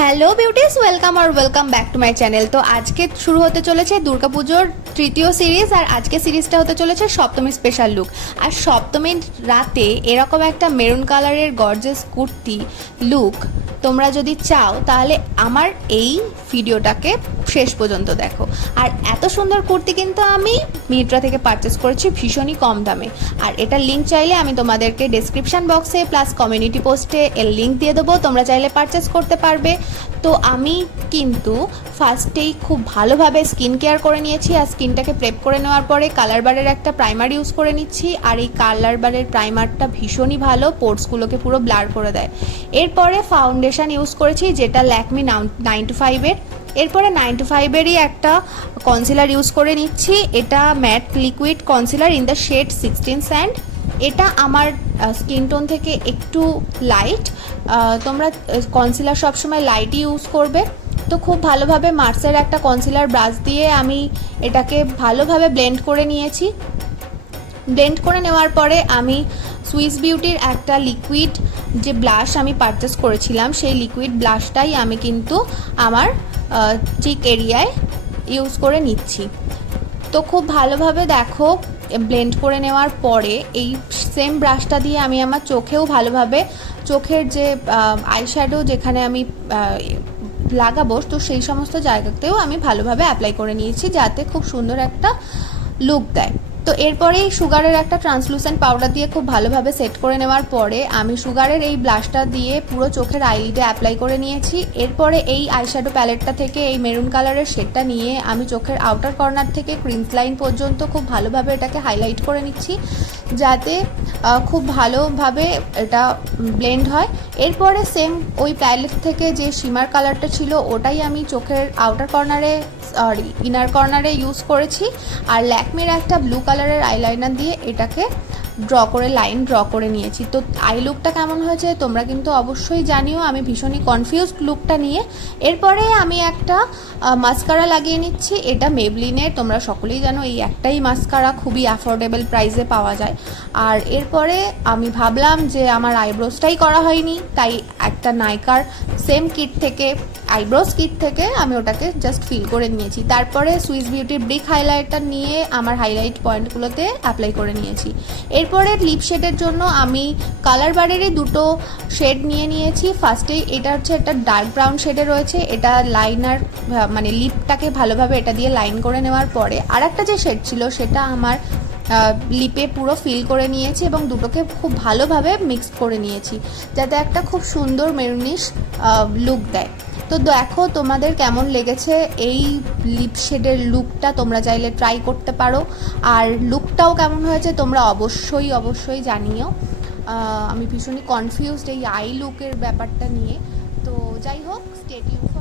Hello beauties, welcome back to my channel. তো আজকে শুরু হতে চলেছে দুর্গাপুজোর তৃতীয় সিরিজ, আর আজকে সিরিজটা হতে চলেছে সপ্তমী স্পেশাল লুক। আর সপ্তমীর রাতে এরকম একটা মেরুন কালারের গর্জিয়াস কুর্তি লুক তোমরা যদি চাও তাহলে আমার এই ভিডিওটাকে শেষ পর্যন্ত দেখো। আর এত সুন্দর কুর্তি কিন্তু আমি মিন্ত্রা থেকে পারচেস করেছি ভীষণই কম দামে। আর এটার লিঙ্ক চাইলে আমি তোমাদেরকে ডেসক্রিপশন বক্সে প্লাস কমিউনিটি পোস্টে এর লিঙ্ক দিয়ে দেবো, তোমরা চাইলে পারচেস করতে পারবে। তো আমি কিন্তু ফার্স্টেই খুব ভালোভাবে স্কিন কেয়ার করে নিয়েছি, আর স্কিনটাকে প্রেপ করে নেওয়ার পরে কালার বারের একটা প্রাইমার ইউজ করে নিচ্ছি। আর এই কালার বারের প্রাইমারটা ভীষণই ভালো, পোর্সগুলোকে পুরো ব্লার করে দেয়। এরপরে ফাউন্ডেশন ইউজ করেছি যেটা ল্যাকমি 925-এর। এরপরে 925-এরই একটা কনসিলার ইউজ করে নিচ্ছি, এটা matte liquid concealer in the shade 16 sand. এটা আমার স্কিন টোন থেকে একটু লাইট, তোমরা কনসিলার সবসময় লাইটই ইউজ করবে। তো খুব ভালোভাবে মার্সের একটা কনসিলার ব্রাশ দিয়ে আমি এটাকে ভালোভাবে ব্লেন্ড করে নিয়েছি। ব্লেন্ড করে নেওয়ার পরে আমি সুইস বিউটির একটা লিকুইড যে ব্লাশ আমি পারচেস করেছিলাম, সেই লিকুইড ব্লাশটাই আমি কিন্তু আমার চিক এরিয়ায় ইউজ করে নিচ্ছি। তো খুব ভালোভাবে দেখো ব্লেন্ড করে নেওয়ার পরে এই সেম ব্রাশটা দিয়ে আমি আমার চোখেও ভালোভাবে, চোখের যে আইশ্যাডো যেখানে আমি লাগাবো তো সেই সমস্ত জায়গাতেও আমি ভালোভাবে অ্যাপ্লাই করে নিয়েছি, যাতে খুব সুন্দর একটা লুক দেয়। তো এরপরে সুগারের একটা ট্রান্সলুসেন্ট পাউডার দিয়ে খুব ভালোভাবে সেট করে নেওয়ার পরে আমি সুগারের এই ব্লাশটা দিয়ে পুরো চোখের আইলিডে অ্যাপ্লাই করে নিয়েছি। এরপরে এই আইশ্যাডো প্যালেটটা থেকে এই মেরুন কালারের শেডটা নিয়ে আমি চোখের আউটার কর্নার থেকে ক্রিন্স লাইন পর্যন্ত খুব ভালোভাবে এটাকে হাইলাইট করে নিচ্ছি, যাতে খুব ভালোভাবে এটা ব্লেন্ড হয়। এরপরে সেম ওই প্যালেট থেকে যে শিমার কালারটা ছিল ওটাই আমি চোখের আউটার কর্নারে ইনার কর্নারে ইউজ করেছি। আর ল্যাকমির একটা ব্লু কালারের আইলাইনার দিয়ে এটাকে লাইন ড্র করে নিয়েছি। তো আই লুকটা কেমন হয়েছে তোমরা কিন্তু অবশ্যই জানিও, আমি ভীষণই কনফিউজড লুকটা নিয়ে। এরপরে আমি একটা মাস্কারা লাগিয়ে নিচ্ছি, এটা মেবলিনের, তোমরা সকলেই জানো এই একটাই মাস্কারা খুবই অ্যাফোর্ডেবল প্রাইসে পাওয়া যায়। আর এরপরে আমি ভাবলাম যে আমার আইব্রোসটাই করা হয়নি, তাই একটা নাইকার সেম কিট থেকে, আইব্রোস কিট থেকে আমি ওটাকে জাস্ট ফিল করে নিয়েছি। তারপরে সুইস বিউটির ব্রিক হাইলাইটার নিয়ে আমার হাইলাইট পয়েন্টগুলোতে অ্যাপ্লাই করে নিয়েছি। এরপরে লিপ শেডের জন্য আমি কালার বারেরই দুটো শেড নিয়ে নিয়েছি। ফার্স্টেই এটা হচ্ছে একটা ডার্ক ব্রাউন শেডে রয়েছে, এটা লাইনার মানে লিপটাকে ভালোভাবে এটা দিয়ে লাইন করে নেওয়ার পরে আর একটা যে শেড ছিল সেটা আমার লিপে পুরো ফিল করে নিয়েছি এবং দুটোকে খুব ভালোভাবে মিক্স করে নিয়েছি, যাতে একটা খুব সুন্দর মেরুনিশ লুক দেয়। তো দেখো তোমাদের কেমন লেগেছে এই লিপ শেডের লুকটা, তোমরা চাইলে ট্রাই করতে পারো। আর লুকটাও কেমন হয়েছে তোমরা অবশ্যই জানিও। আমি ভীষণই কনফিউজড এই আই লুকের ব্যাপারটা নিয়ে। তো যাই হোক, স্টে টিউন।